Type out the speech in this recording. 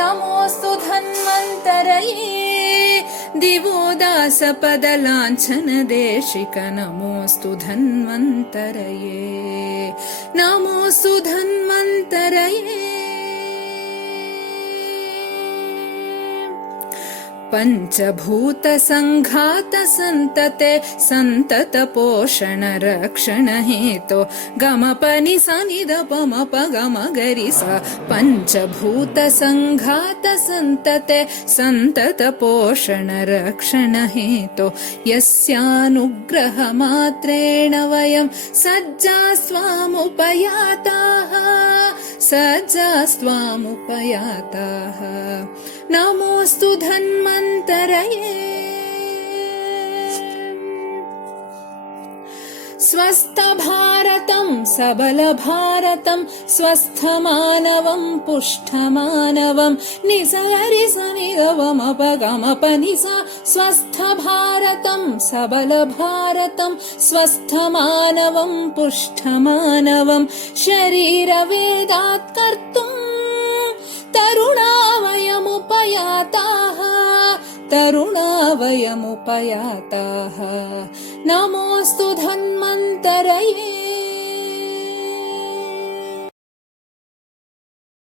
नमोऽस्तु धन्वन्तरये दिवोदासपदलाञ्छनदेशिक नमोऽस्तु धन्वन्तरये नमोऽस्तु धन्वन्तरये पञ्चभूतसङ्घात सन्तते सन्तत पोषण रक्षण हेतो गमपनि सनिदपमप गमगरि स पञ्चभूतसङ्घात सन्तते सन्तत पोषण रक्षण हेतो यस्यानुग्रहमात्रेण वयं सज्जास्त्वामुपयाताः नमोऽस्तु धन्वन्तरये स्वस्थ भारतं सबल भारतं स्वस्थ मानवं पुष्ट मानवं निसरि सनिगमपगमपनिसा स्वस्थ भारतं सबल भारतं स्वस्थ मानवं पुष्ट मानवं शरीरवेदात् कर्तुं तरुणा वयमुपयाताः नमोऽस्तु धन्वन्तरये